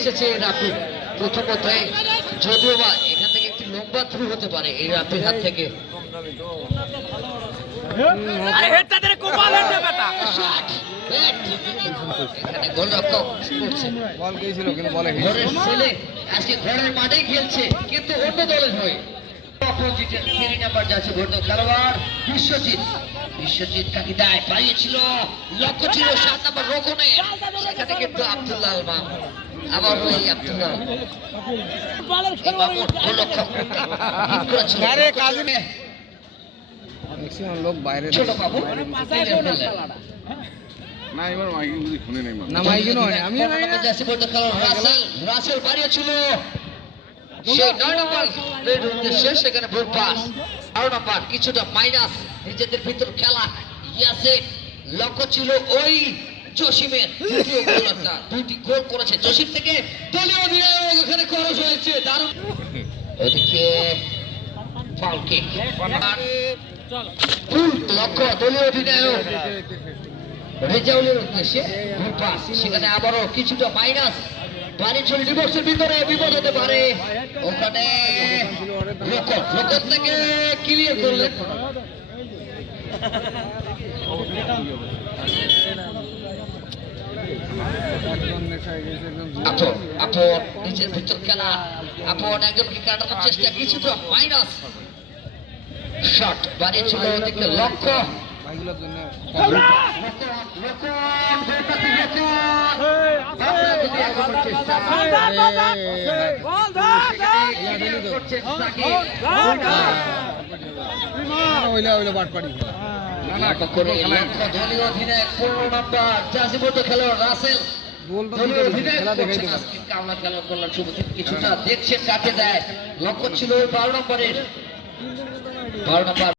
এসেছে রাফি প্রথমত, যদিও বা এখান থেকে একটি লম্বা থ্রু হতে পারে এই রাফির হাত থেকে। এখানে গোলরক্ষক করছে বল গিয়েছিল কিন্তু বলে ঘরের ছেলে আজকে ঘরের মাঠে খেলছে কিন্তু অন্য দলের হয়ে। অপোজিটের 3 নাম্বার যাচ্ছে ভোট খেলোয়াড় বিশ্বজিৎ। বিশ্বজিৎ কাকে দেয় পাইয়েছিল, লক্ষ্য ছিল 7 নাম্বার রোকনে, সেখানে কিন্তু আব্দুল্লাহ আল মামুন। আবার ওই আব্দুল্লাহ মামুন গোলরক্ষক হিট করেছিল। আরে কাজে ম্যাক্সিমাম লোক বাইরে ছোট বাবু না এবার মাইকিং বুঝি শুনে নেই না মাইকি নয় আমি যাচ্ছে ভোট খেলোয়াড় রাসেল। রাসেল বাড়িয়েছিল সেই 9 নম্বর রেড উদ্দেশ্যে, সেখানে ভুল পাস। 12 নম্বর কিছুটা মাইনাস, নিজেদের ভিতর খেলা ইয়াসে, লক্ষ্য ছিল ওই জসিমের দ্বিতীয় গোলটা। 2টি গোল করেছে জসিম থেকে, দলীয় অধিনায়ক এখানে খরচ হয়েছে দারুণ। ওদিকে ফাউল কিক, লক্ষ্য দলীয় অধিনায়ক রেজাউলের উদ্দেশ্যে ভুল পাস, সেখানে আবারও কিছুটা মাইনাস। বাড়ি চলে ডিভোর্সের ভিতরে বিপদ হতে পারে, ওখানে রোকন থেকে ক্লিয়ার করলেন। আপন নিজের ভিতর খেলা, আপন একজনকে কাটানোর চেষ্টা, কিছুটা মাইনাস। শট বাড়ি ছিল ওদিকে লক্ষ্য, ভাইগুলোর জন্য বাটপাড়ি দলীয় অধিনায়ক 15 নম্বর জার্সি পড়তো খেলোয়াড় রাসেল। কামলা খেলা করলেন শুভজিৎ, কিছুটা দেখছেন কাকে দেয়, লক্ষ্য ছিল 12 নম্বরের 12 নম্বর